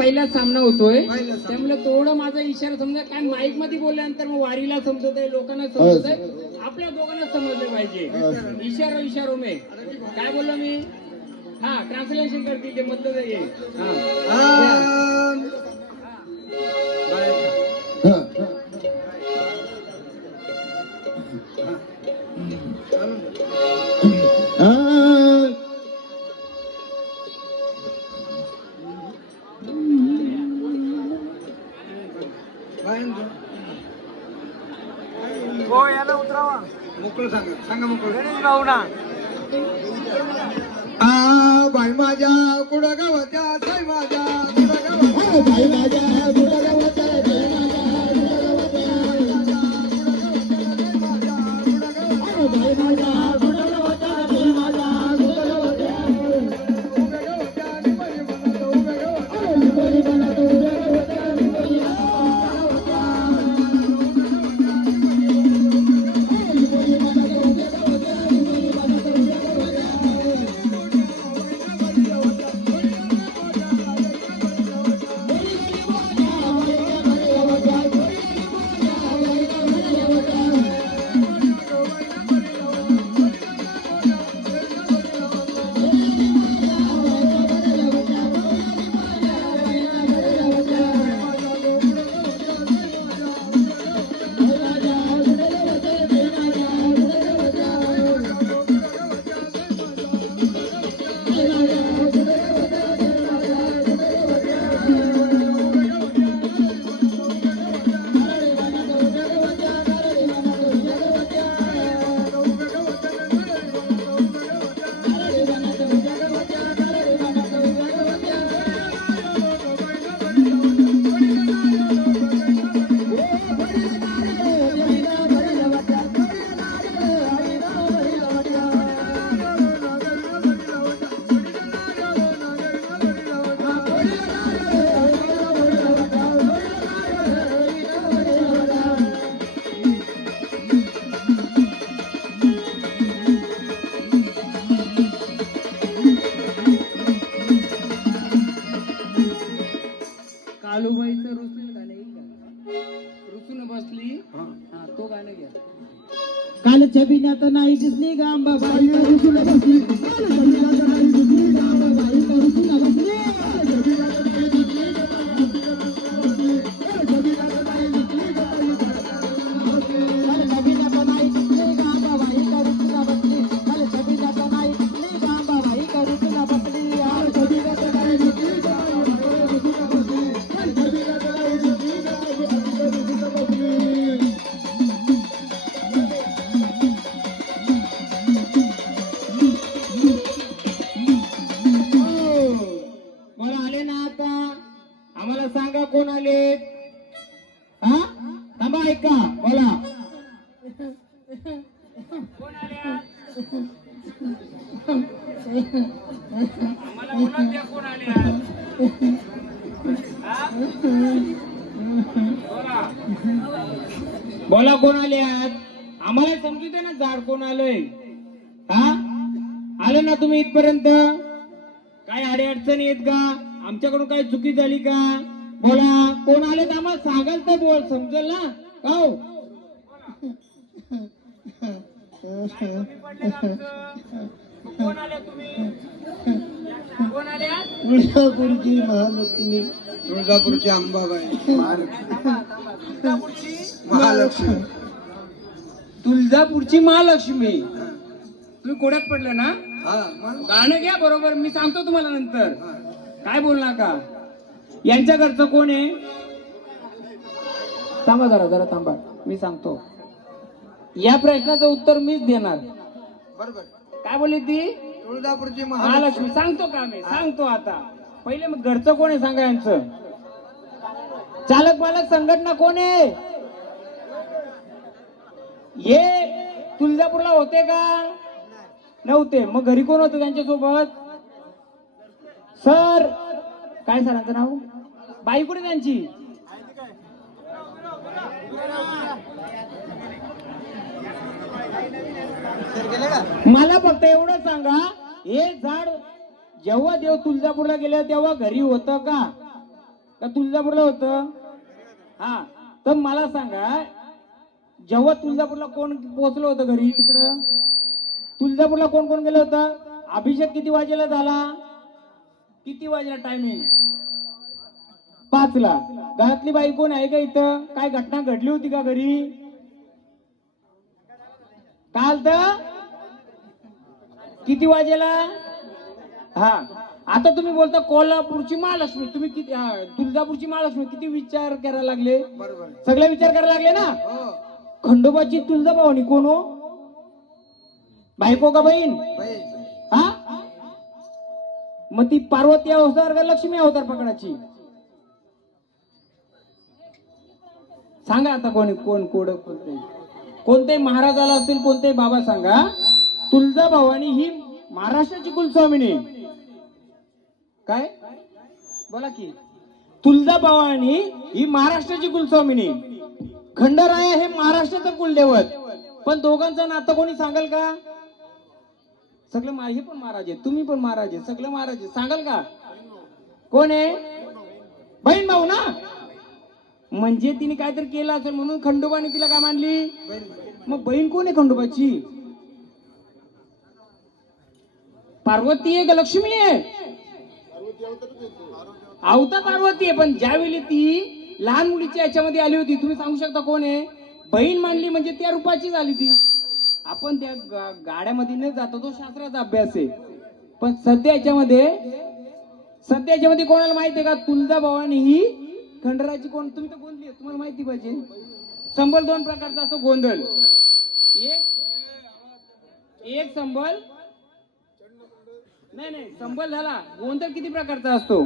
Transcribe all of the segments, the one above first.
पहिला सामना होतोय. त्यामुळे थोडं माझा इशारा समजा काय माईकमध्ये बोलल्यानंतर मग वारीला समजत आहे लोकांना समजत आहे. आपल्या दोघांना समजलं पाहिजे. इशारा इशारो मे. काय बोललो मी? हा ट्रान्सलेशन करतील ते मधलं हे. मोकळं सांगा. सांगा मोकळं. बाई माझ्या कुडं गावाच्या साई माझ्या कुडं गावाच्या बाई माझ्या जय नाही दिसली बाजूला दिसली बोला कोण आले आज आम्हाला समजू दे ना झाड कोण आलंय. हा? आलं ना तुम्ही इथपर्यंत? काय अडी अडचणी आहेत का? आमच्याकडून काय चुकी झाली का? बोला कोण आले तर आम्हाला सांगाल तर बोल समजेल ना? का हो? कोण तुम्ही? कोण? तुळजापूरची महालक्ष्मी. तुळजापूरची अंबाबाई. महालक्ष्मी. तुळजापूरची महालक्ष्मी. तुम्ही कोड्यात पडले ना? हा मग? गाणं घ्या बरोबर मी सांगतो तुम्हाला नंतर. काय बोलणार का? यांच्या घरचं कोण आहे? थांबा जरा जरा थांबा. मी सांगतो. या प्रश्नाचं उत्तर मीच देणार. बरोबर. काय बोलली ती? तुळजापूरची महालक्ष्मी. सांगतो का मी सांगतो आता. पहिले मग घरचं कोण आहे सांगा यांचं? चालक मालक संघटना कोण आहे? हे तुळजापूरला होते का? नव्हते. मग घरी कोण होते त्यांच्यासोबत सर. काय सरांचं नाव? बाई कुठे त्यांची? मला फक्त एवढं सांगा हे झाड जेव्हा देव तुळजापूरला गेले तेव्हा घरी होतं का? का तुळजापूरला होतं? हा. तर मला सांगा जेव्हा तुळजापूरला कोण पोहोचलं होतं घरी तिकडं? तुळजापूरला कोण कोण गेलं होतं? अभिषेक किती वाजेला झाला? किती वाजेला टायमिंग पाचला. घरातली बाई कोण आहे का इथं? काय घटना घडली होती का घरी? काल तर किती वाजेला? हा. आता तुम्ही बोलता कोल्हापूरची महालक्ष्मी. तुम्ही किती तुळजापूरची महालक्ष्मी. किती विचार करायला लागले? सगळे विचार करायला लागले ना? हो. खंडोबाची तुळजाभवानी कोण हो? बायको का बहीण? हा? मग ती पार्वती अवतार का लक्ष्मी अवतार पकडाची सांगा आता कोणी कोण कोड कोणते कोणते महाराजाला असतील कोणते बाबा सांगा? तुळजाभवानी ही महाराष्ट्राची कुलस्वामिनी. काय? बोला की. तुळजाभवानी ही महाराष्ट्राची कुलस्वामिनी. खंडराया हे महाराष्ट्राचं कुलदेवत. पण दोघांचं नातं कोणी सांगाल का? सगळे हे पण महाराज आहे तुम्ही पण महाराज आहे सगळे महाराज आहे सांगाल का? कोण आहे? बहीण भाऊ ना? म्हणजे तिने काहीतरी केलं असेल म्हणून खंडोबाने तिला काय मानली? मग बहीण कोण आहे खंडोबाची? पार्वती आहे का लक्ष्मी आहे? अवता पार्वती आहे पण ज्यावेळी ती लहान मुलीच्या याच्यामध्ये आली होती तुम्ही सांगू शकता कोण आहे? बहीण मानली म्हणजे त्या रूपाची झाली ती. आपण त्या गाड्यामध्ये न जातो तो शास्त्राचा अभ्यास आहे. पण सध्या याच्यामध्ये सध्या याच्यामध्ये कोणाला माहिती आहे का? तुळजाभवानी ही खंडराची कोण? तुम्ही तर गोंधली तुम्हाला माहिती पाहिजे. संबल दोन प्रकारचा असतो गोंधळ. एक एक संबल. नाही नाही संबल झाला. गोंधळ किती प्रकारचा असतो?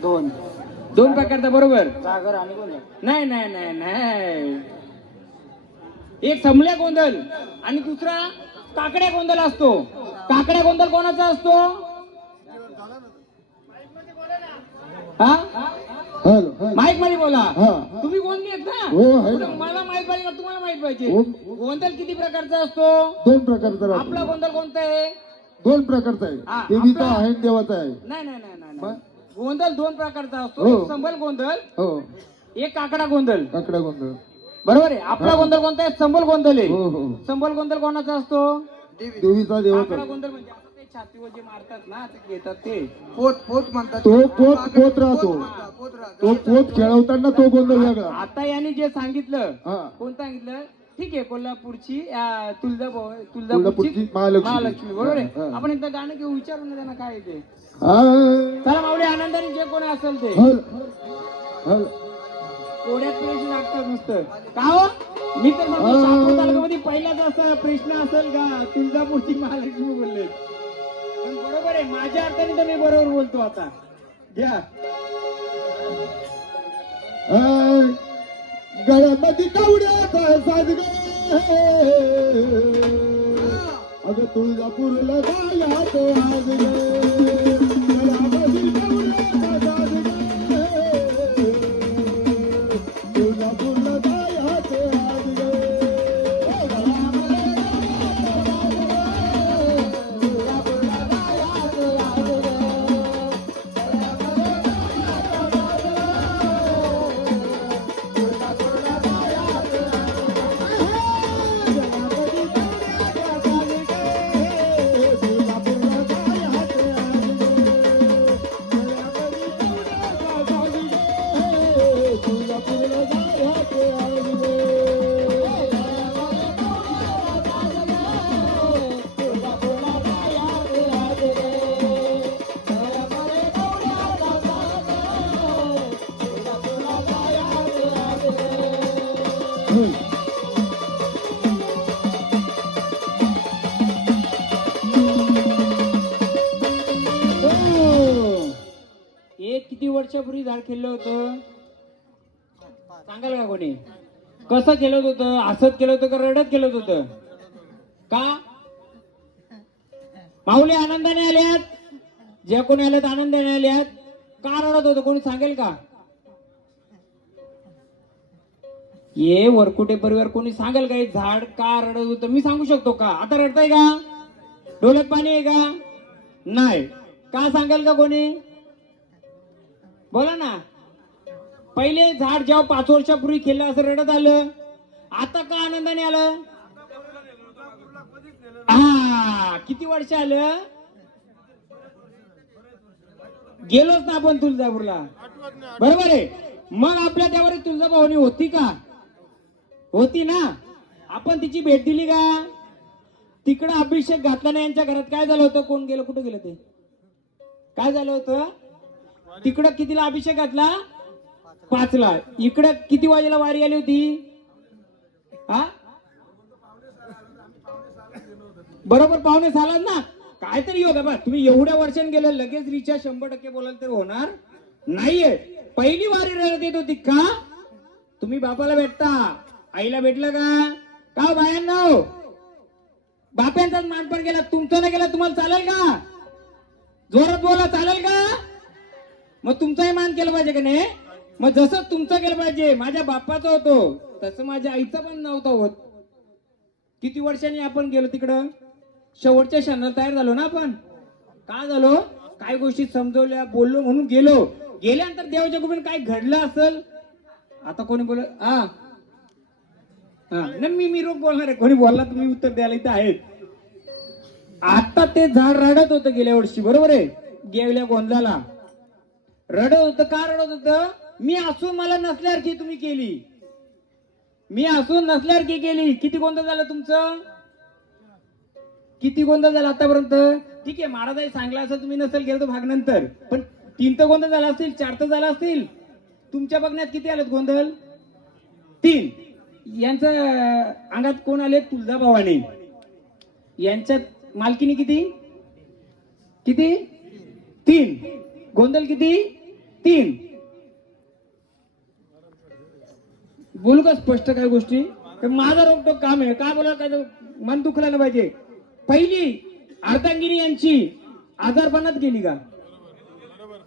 दोन. दोन प्रकारचा बरोबर? सागर आणि गोंधळ. नाही नाही नाही नाही. एक समल्या गोंधळ आणि दुसरा काकड्या गोंधळ असतो. काकड्या गोंधळ कोणाचा असतो हा हॅलो हॅलो माईकमध्ये बोला. हा. तुम्ही गोंधळी आहेत ना? हो, ना. कुठं मला माहीत पाहिजे का तुम्हाला माहीत पाहिजे? हो. गोंधळ किती प्रकारचा असतो? दोन प्रकारचा आपला गोंधळ कोणता आहे? दोन प्रकारचा हा, आहे देवीचा आहे देवाचा आहे. नाही नाही नाही नाही? नाही. गोंधळ दोन प्रकारचा असतो. हो. संबल गोंधळ हो. एक काकडा गोंधळ. काकडा गोंधळ. बरोबर आहे? आपला गोंधळ कोणता आहे? संबल गोंधळ आहे. हो हो. संबल गोंधळ कोणाचा असतो? देवी देवीचा. देवाचा गोंधळ म्हणजे छातीवर जे मारतात ना ते घेतात ते. पोत पोत म्हणतात. तो पोत पोत राहतो. पोत तो पोत खेळवताना तो गोंधळ वेगळा. आता यांनी जे सांगितलं हा. कोण सांगितलं? ठीक आहे कोल्हापूरची अं, तुळजाभव तुळजापूरची महालक्ष्मी. महालक्ष्मी बरोबर आहे? हा. आपण एकदा गाणं घेऊ विचारून त्यांना काय आहे ते. हा. चला मावडी आनंदाने जे कोणी असेल ते. हल हल कोड्यात प्रश्न लागतात नुसतं. का हो? मी तर म्हणतो हा. तालुक्यामध्ये पहिलाच असा प्रश्न असेल का? तुळजापूरची महालक्ष्मी बोलले बरोबर आहे. माझ्या अर्थाने तर मी बरोबर बोलतो आता. घ्या. गळ्यामध्ये कवड्याचा साजग. अगं तुळजापूरला जायाच आज एक किती वर्षापूर्वी झाड खेळलं होतं? सांगाल का कोणी? कसं केलं होतं? हसत केलं होतं का रडत केलं होतं? का? माऊली आनंदाने आल्यात. ज्या कोणी आल्यात आनंदाने आल्यात. का रडत होतं? कोणी सांगेल का? ये वरकुटे परिवार कोणी सांगेल का? हे झाड का रडत होतं? मी सांगू शकतो का? आता रडताय का? डोळ्यात पाणी आहे का? नाही. का सांगेल का कोणी? बोला ना. पहिले झाड जेव्हा पाच वर्षापूर्वी खेळलं असं रडत आलं. आता का आनंदाने आलं? हा किती वर्ष आलं? गेलोच ना आपण तुळजापूरला. बरोबर आहे. मग आपल्या त्यावर तुळजाभवानी होती का? होती ना. आपण तिची भेट दिली का? तिकडं अभिषेक घातला नाही यांच्या घरात. काय झालं होतं? कोण गेलं? कुठं गेलं ते? काय झालं होतं? तिकडं कितीला अभिषेक घातला? पाचला. इकडं किती वाजेला वारी आली होती? हा? बरोबर पाहुणे झालात ना? काहीतरी होता बा. तुम्ही एवढ्या वर्षांनी गेलं लगेच रिचार्ज शंभर टक्के बोलाल तर होणार नाहीये. पहिली वारी रडत येत होती का? तुम्ही बापाला भेटता. आईला भेटलं का? का हो बायांनो हो? बाप्यांचाच मानपण गेला. तुमचं नाही गेला तुम्हाला चालेल का? जोरात बोला चालेल का? मग तुमचाही मान केलं पाहिजे का नाही? मग जसं तुमचं केलं पाहिजे माझ्या बापाचं होतो तसं माझ्या आईचं पण नव्हतं होत. किती वर्षांनी आपण गेलो तिकडं? शेवटच्या क्षणाला तयार झालो ना आपण? का झालो? काय गोष्टी समजवल्या बोललो म्हणून गेलो. गेल्यानंतर देवाच्या कृपेने काय घडलं असेल? आता कोणी बोल हा. हा मी मी रोग बोलणार आहे. कोणी बोलला तुम्ही उत्तर द्यायला इथं आहेत आता ते झाड रडत होतं गेल्या वर्षी बरोबर आहे? गेल्या गोंधळाला. रडत होतं. का रडत होतं? मी असून मला नसल्यासारखी तुम्ही केली? मी असून नसल्यासारखी केली? किती गोंधळ झालं तुमचं? किती गोंधळ झाला आतापर्यंत? ठीक आहे महाराजांनी सांगला असं तुम्ही नसेल गेलो तर भाग नंतर पण तीन तर गोंधळ झाला असतील चार तर झाला असतील तुमच्या बघण्यात किती आलेत गोंधळ? तीन. यांचं अंगात कोण आले? तुळजाभवानी यांच्यात मालकीनी किती? किती? तीन. गोंधळ किती? तीन. बोलू का स्पष्ट काय गोष्टी? तर माझा रोखटोक काम आहे. काय बोला काय मन दुखलं ना पाहिजे. पहिली अर्धांगिनी यांची आजारपणात गेली का?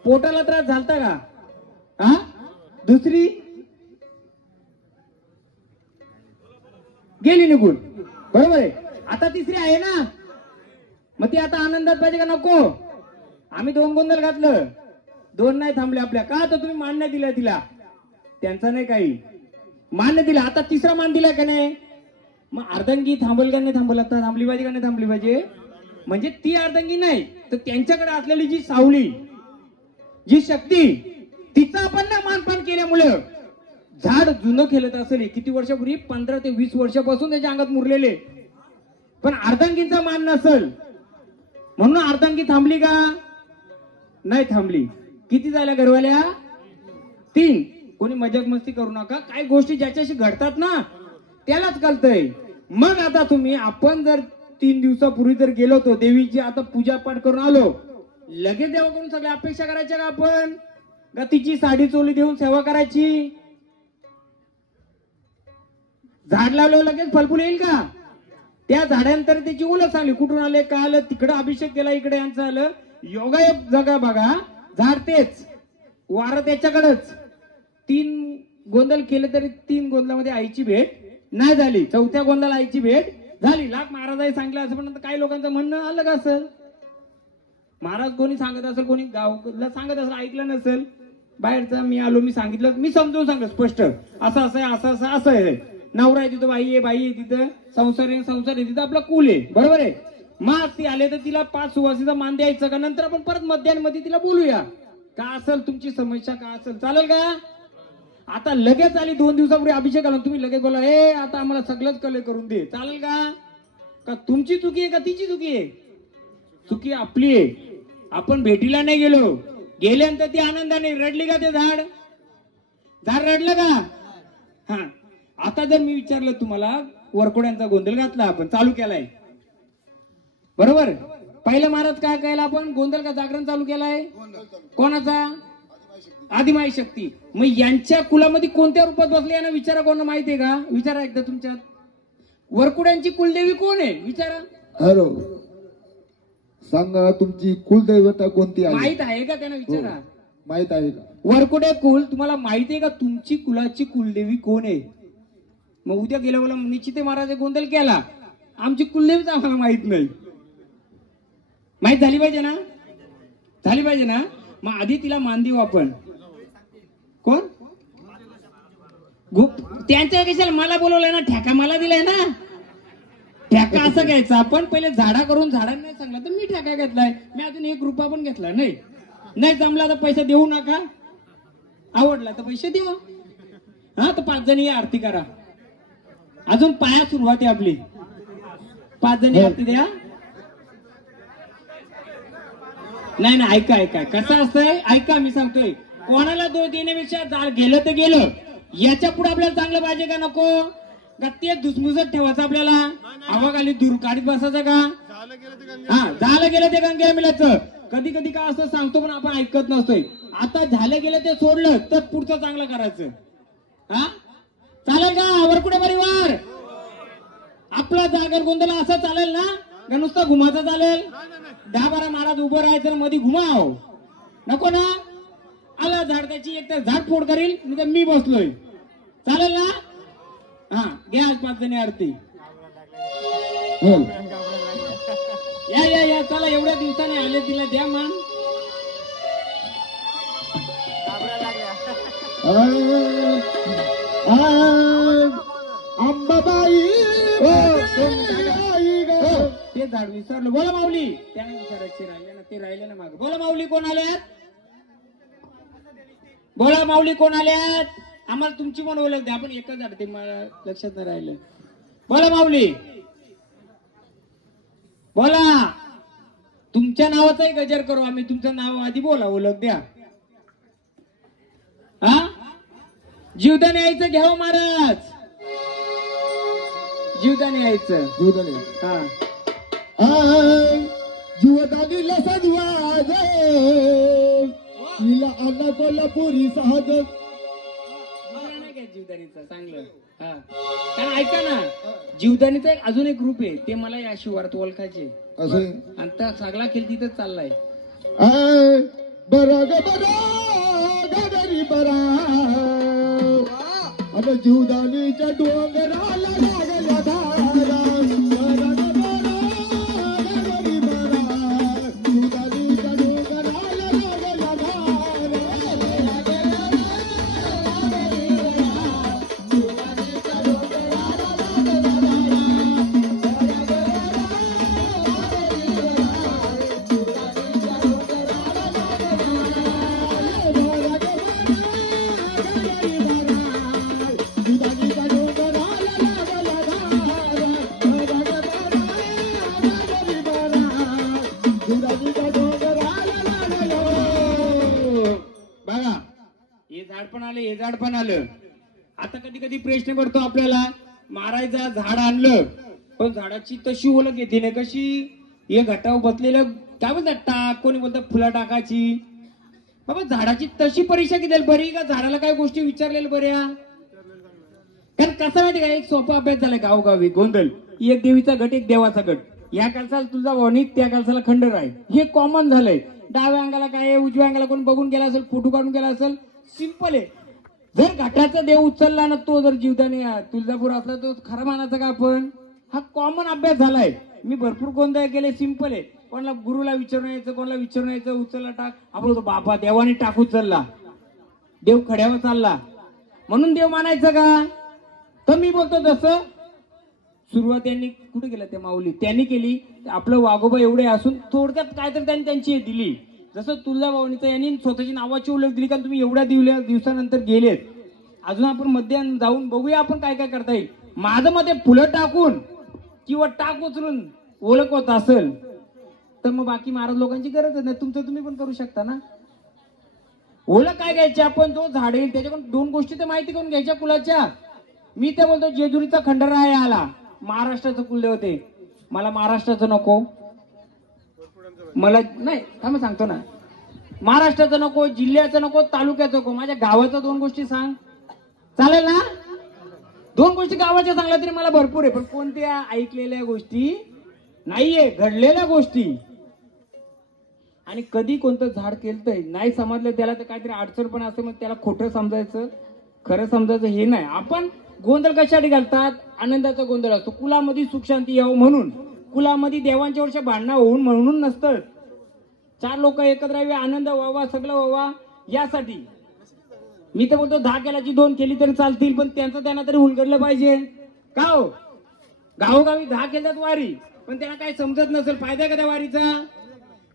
पोटाला त्रास झालता का? हा दुसरी गेली निघून. बरोबर आहे? आता तिसरी आहे ना? मग ती आता आनंदात पाहिजे का नको? आम्ही दोन गोंधळ घातलं. दोन नाही थांबले आपल्या. का तर तुम्ही मान्य दिला तिला? त्यांचा नाही काही. मान्य दिला. आता तिसरा मान दिला का नाही? मग अर्धांगी थांबल का नाही थांबल? आता थांबली पाहिजे का नाही थांबली पाहिजे? म्हणजे ती अर्धांगी नाही तर त्यांच्याकडे असलेली जी सावली जी शक्ती तिचा आपण ना मानपान केल्यामुळं झाड जुनं खेळत असेल किती वर्षापूर्वी? पंधरा ते वीस वर्षापासून त्याच्या अंगात मुरलेले. पण अर्धांगींचा मान नसल. म्हणून अर्धांगी थांबली का? नाही थांबली. किती झाल्या घरवाल्या? तीन. कोणी मजाक मस्ती करू नका. काही गोष्टी ज्याच्याशी घडतात ना त्यालाच कळतंय. मग आता तुम्ही आपण जर तीन दिवसापूर्वी जर गेलो होतो देवीची आता पूजा पाठ करून आलो लगेच देवाकडून सगळ्या अपेक्षा करायच्या का आपण? का तिची साडी चोली देऊन सेवा करायची? झाड लावलं लगेच फलफुल येईल का? त्या झाडानंतर त्याची ओळख चांगली कुठून आले का आलं तिकडं अभिषेक केला इकडे यांचं आलं. योगायोग जगा बघा. झाड तेच. वारं त्याच्याकडच. तीन गोंधळ केले तरी तीन गोंधळामध्ये आईची भेट नाही झाली. चौथ्या गोंधळ आईची भेट झाली. लाख महाराजांनी सांगितलं असं पण काही लोकांचं म्हणणं अलग असेल. महाराज कोणी सांगत असेल कोणी गावला सांगत असेल ऐकलं नसेल. बाहेरचा मी आलो मी सांगितलं मी समजून सांगलं स्पष्ट. असं असं आहे असं असं असं आहे. नवरा आहे तिथं बाई आहे बाई आहे तिथं. संसार आहे संसार आहे तिथं आपला कुल आहे. बरोबर आहे? मग ती आले तर तिला पाच सुवासीचा मान द्यायचं का? नंतर आपण परत मध्यान्मध्ये तिला बोलूया. का असेल तुमची समस्या का असेल? चालेल का? आता लगेच आली दोन दिवसापूर्वी अभिषेक आला तुम्ही लगेच बोला ए आता आम्हाला सगळंच कले करून दे. चालेल का? का तुमची चुकी आहे का तिची चुकी आहे? चुकी आपली आहे. आपण भेटीला नाही गेलो. गेल्यानंतर ती आनंदाने रडली का ते झाड? झाड रडलं का? हा. आता जर मी विचारलं तुम्हाला वरकोड्यांचा गोंधळ घातला आपण चालू केलाय. बरोबर? पहिलं महाराज काय केलं आपण? गोंधळ का जागरण चालू केलाय. कोणाचा? आदिमाई शक्ती. मग यांच्या कुलामध्ये कोणत्या रूपात बसले यांना विचारा कोणाला माहिती आहे का? विचारा एकदा तुमच्यात. वरकुड्यांची कुलदेवी कोण आहे? विचारा. हॅलो. सांगा तुमची कुलदैवता कोणती आहे? माहीत आहे का त्यांना विचारा. माहीत आहे का? वरकुडे कुल तुम्हाला माहिती आहे का तुमची कुलाची कुलदेवी कोण आहे? मग उद्या गेल्या निश्चिते महाराज गोंधळ केला. आमची कुलदेवीच आम्हाला माहीत नाही. माहीत झाली पाहिजे ना? झाली पाहिजे ना? मग आधी तिला मान देऊ आपण कोण? गुप त्यांच्या कशाला मला बोलवलंय ना? ठेका मला दिलाय ना? ठेका असं घ्यायचा. आपण पहिले झाडा करून झाडांना नाही सांगला तर मी ठेका घेतलाय. मी अजून एक रुपया पण घेतला नाही. नाही जमला तर पैसे देऊ नका. आवडला तर पैसे देऊ. हा तर पाच जणी या आरती करा. अजून पाया सुरुवात आहे आपली. पाच जणी आरती द्या. नाही नाही ऐका ऐका. कसं असतंय? ऐका मी सांगतोय. कोणाला दोष देण्यापेक्षा जा- गेलं तर गेलं. याच्यापुढे आपल्याला चांगलं पाहिजे का नको? का ते दुसमुसत ठेवायचं आपल्याला? हवा खाली दूर काढीत बसायचं का? हा झालं गेलं ते गंगेला मिळायचं कधी कधी काय असं सांगतो पण आपण ऐकत नसतोय. आता झालं गेलं ते सोडलं तर पुढचं चांगलं करायचं. हा? चालेल का? वरकुडे परिवार? आपला जागर गोंधळ असं चालेल ना? का नुसतं घुमाचं चालेल दहा बारा महाराज उभं राहायचं आणि मध्ये घुमाव नको ना आला झाड त्याची एक तर झाड फोड करील नाही तर मी बसलोय चालेल ना हा घ्या आज पाच जणी आरती हो या या या चला एवढ्या दिवसाने आले तिला द्या मान अंबाबाई ते झाड विसरलं. बोला माऊली. त्याने विचारायचे राहिले ना ते राहिले ना माग. बोला माऊली कोण आल्यात? बोला माऊली कोण आल्यात? आम्हाला तुमची पण ओळख द्या. आपण एकच झाड ते मला लक्षात नाही राहिलं. बोला माऊली. बोला. तुमच्या नावाचाही गजर करू आम्ही. तुमचं नाव आधी बोला ओळख द्या. हा? जीवदान यायचं घ्यावं महाराज. जीवदान यायचं. जीवदानी हा. जीवदानीला सजवाज हिला अन्ना कोल्हापुरी सहज जीवदानीचा चांगलं हा कारण ऐका ना जीवदानीचा एक अजून एक ग्रुप आहे ते मला या शिवारात ओळखायचे असे आणि त्या सगळा खेळ तिथंच चाललाय बरा ग बरा गगरी बरा अन जीवदानीच्या डोंगराला आलं आता कधी कधी प्रश्न करतो आपल्याला मारायचा झाड आणलं पण झाडाची तशी ओळख येते ना कशी? हे घटाव बसलेलं काय म्हणतात टाक कोणी बोलतात फुला टाकाची बाबा झाडाची तशी परीक्षा किती बरी का? झाडाला काय गोष्टी विचारलेल्या बऱ्या? कारण कसं माहिती का एक सोपा अभ्यास झालाय गावगावी गोंधळ. एक देवीचा गट एक देवाचा गट. या कालसाला तुझा वणित त्या कालसाला खंडर आहे. हे कॉमन झालंय. डाव्या अंगाला काय उजव्या अंगाला कोण बघून गेला असेल फोटो काढून गेला असेल सिंपल आहे. जर घाटाचा देव उचलला ना तो जर जीवदाने तुळजापूर असला तो खरा मानाचा का आपण? हा कॉमन अभ्यास झालाय. मी भरपूर गोंधळ केले सिंपल आहे. कोणाला गुरुला विचारून यायचं कोणाला विचारून यायचं उचलला टाक. आपण होतो बाबा देवाने टाक उचलला. देव खड्यावर चालला. म्हणून देव मानायचं का? तर मी बोलतो तसं सुरुवात त्यांनी कुठे केलं त्या माऊली? त्यांनी केली. आपलं वाघोबा एवढे असून थोडक्यात काय तर त्यांनी त्यांची दिली. जसं तुळजाभवानीचं यांनी स्वतःची नावाची ओळख दिली कारण तुम्ही एवढ्या दिवल्या दिवसानंतर गेलेत. अजून आपण मध्ये जाऊन बघूया आपण काय काय करता येईल. माझं मध्ये फुलं टाकून किंवा टाक उचलून ओळख होत असेल तर मग बाकी महाराज लोकांची गरजच नाही तुमचं तुम्ही पण करू शकता ना? ओळख काय घ्यायची आपण? जो झाड येईल त्याच्याकडून दोन गोष्टी तर माहिती करून घ्यायच्या कुलाच्या. मी ते बोलतो जेजुरीचा खंडर आहे आला. महाराष्ट्राचं कुलदेवते मला महाराष्ट्राचं नको. मला नाही थांब सांगतो ना. महाराष्ट्राचं नको जिल्ह्याचं नको तालुक्याचं नको माझ्या गावाचं दोन गोष्टी सांग. चालेल ना? दोन गोष्टी गावाच्या सांगल्या तरी मला भरपूर आहे पण कोणत्या ऐकलेल्या गोष्टी नाहीये घडलेल्या गोष्टी. आणि कधी कोणतं झाड केलतंय नाही समजलं त्याला तर काहीतरी अडचण पण असते मग त्याला खोटं समजायचं खरं समजायचं हे नाही. आपण गोंधळ कशासाठी घालतात? आनंदाचा गोंधळ असतो. कुलामध्ये सुख शांती यावं म्हणून. कुलामध्ये देवांच्या वर्ष भांडणं होऊन म्हणून नसतं. चार लोक एकत्र यावे आनंद व्हावा सगळं व्हावा यासाठी. मी तर बोलतो दहा केल्याची दोन केली तरी चालतील पण त्यांचं त्यांना तरी उलगडलं पाहिजे. का हो? गावोगावी दहा केल्यात वारी पण त्यांना काही समजत नसेल. फायदा का त्या वारीचा?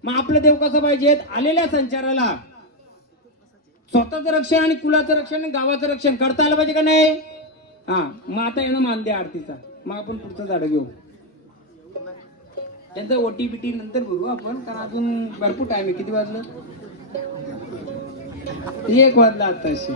मग आपलं देव कसं पाहिजे? आलेल्या संचाराला. स्वतःचं रक्षण आणि कुलाचं रक्षण आणि गावाचं रक्षण. करता आलं पाहिजे का नाही? हा मग आता येणं मानदे आरतीचा. मग आपण पुढचं झाडं घेऊ. त्यांचं पी टी नंतर करू आपण. कारण अजून भरपूर टाइम आहे. किती वाजलं? एक वाजला आताशी